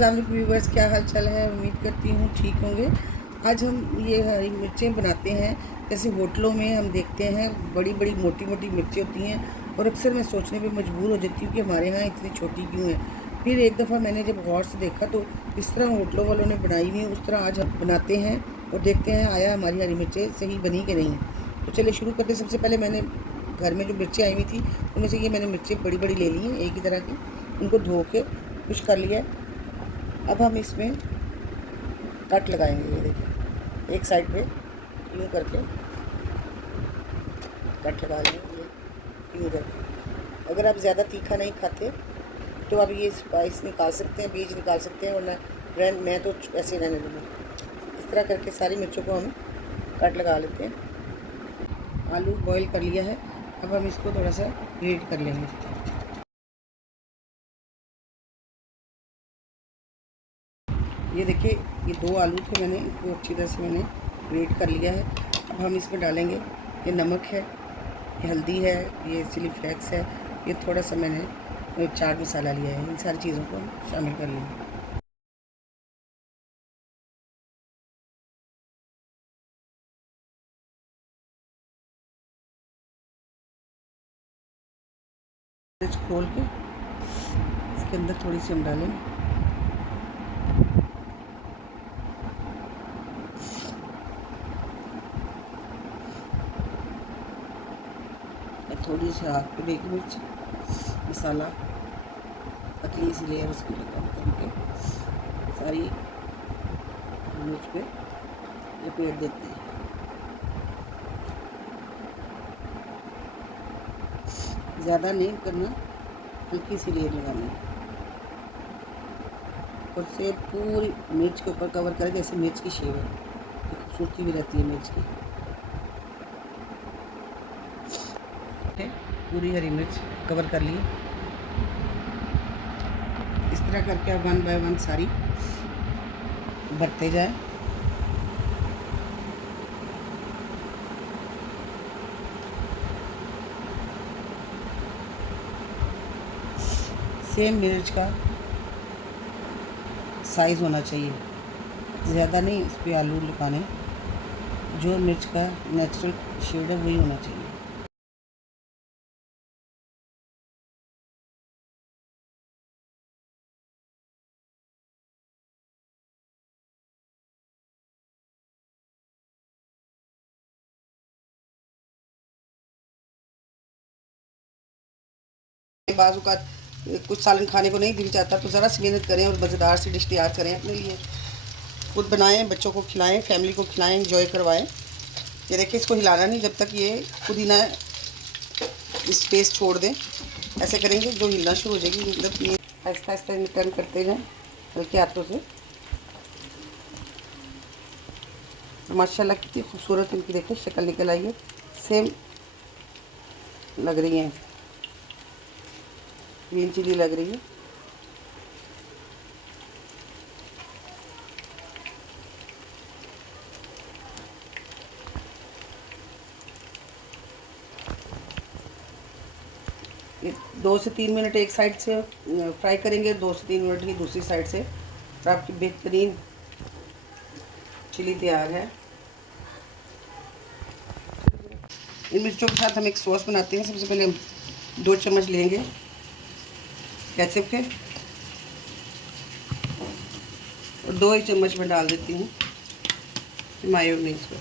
अस्सलाम वालेकुम व्यूवर्स, क्या हाल चाल है। उम्मीद करती हूँ ठीक होंगे। आज हम ये हरी मिर्चें बनाते हैं। जैसे होटलों में हम देखते हैं बड़ी बड़ी मोटी मोटी मिर्चें होती हैं और अक्सर मैं सोचने पे मजबूर हो जाती हूँ कि हमारे यहाँ इतनी छोटी क्यों है। फिर एक दफ़ा मैंने जब गौर से देखा तो इस तरह होटलों वालों ने बनाई हुई उस तरह आज हम बनाते हैं और देखते हैं आया हमारी हरी मिर्चें सही बनी कि नहीं। तो चलिए शुरू करते। सबसे पहले मैंने घर में जो मिर्चें आई हुई थी उनमें से ये मैंने मिर्चें बड़ी बड़ी ले ली हैं एक ही तरह की। उनको धो के कुछ कर लिया है। अब हम इसमें कट लगाएंगे। ये देखिए एक साइड पे यूँ करके कट लगा लेंगे, ये यूँ करके। अगर आप ज़्यादा तीखा नहीं खाते तो आप ये स्पाइस निकाल सकते हैं, बीज निकाल सकते हैं, वरना ब्रांड मैं तो ऐसे रहने दूँगा। इस तरह करके सारी मिर्चों को हम कट लगा लेते हैं। आलू बॉईल कर लिया है, अब हम इसको थोड़ा सा ग्रेट कर लेंगे। ये देखिए ये 2 आलू थे, मैंने इनको अच्छी तरह से मैंने ग्रेट कर लिया है। अब हम इसमें डालेंगे ये नमक है, ये हल्दी है, ये चिली फ्लेक्स है, ये थोड़ा सा मैंने चाट मसाला लिया है। इन सारी चीज़ों को हम शामिल कर लेंगे। खोल के इसके अंदर थोड़ी सी हम डालेंगे थोड़ी सी आग पे देगी मिर्च मसाला पतली सी लेयर उसकी कम करके सारी मिर्च पे लपेट देते हैं। ज़्यादा नहीं करना, हल्की सी लेयर लगानी है और से पूरी मिर्च के ऊपर कवर करें जैसे मिर्च की शेप है, खूबसूरती भी रहती है मिर्च की। पूरी हरी मिर्च कवर कर ली। इस तरह करके आप 1 बाय 1 सारी भरते जाए। सेम मिर्च का साइज़ होना चाहिए, ज़्यादा नहीं इस पर आलू लगाने, जो मिर्च का नेचुरल शेड है वही होना चाहिए। बाजू का कुछ सालन खाने को नहीं दिल चाहता तो ज़रा सी मेहनत करें और मज़ेदार सी डिश तैयार करें अपने लिए, खुद बनाएं, बच्चों को खिलाएं, फैमिली को खिलाएं, एंजॉय करवाएं। ये देखिए इसको हिलाना नहीं जब तक ये खुद ही ना स्पेस छोड़ दें। ऐसे करेंगे जो हिलना शुरू हो जाएगी, मतलब ये आहिस्ता आहिस्ता टर्न करते जाएं हल्के हाथों से। माशाल्लाह कितनी खूबसूरत इनकी देखिए शक्ल निकल आई है, सेम लग रही है, ग्रीन चिली लग रही है। ये 2 से 3 मिनट एक साइड से फ्राई करेंगे, 2 से 3 मिनट की दूसरी साइड से, और आपकी बेहतरीन चिली तैयार है। इन मिर्चों के साथ हम एक सॉस बनाते हैं। सबसे पहले हम 2 चम्मच लेंगे केचप के और 2 ही चम्मच में डाल देती हूँ मेयोनीज को।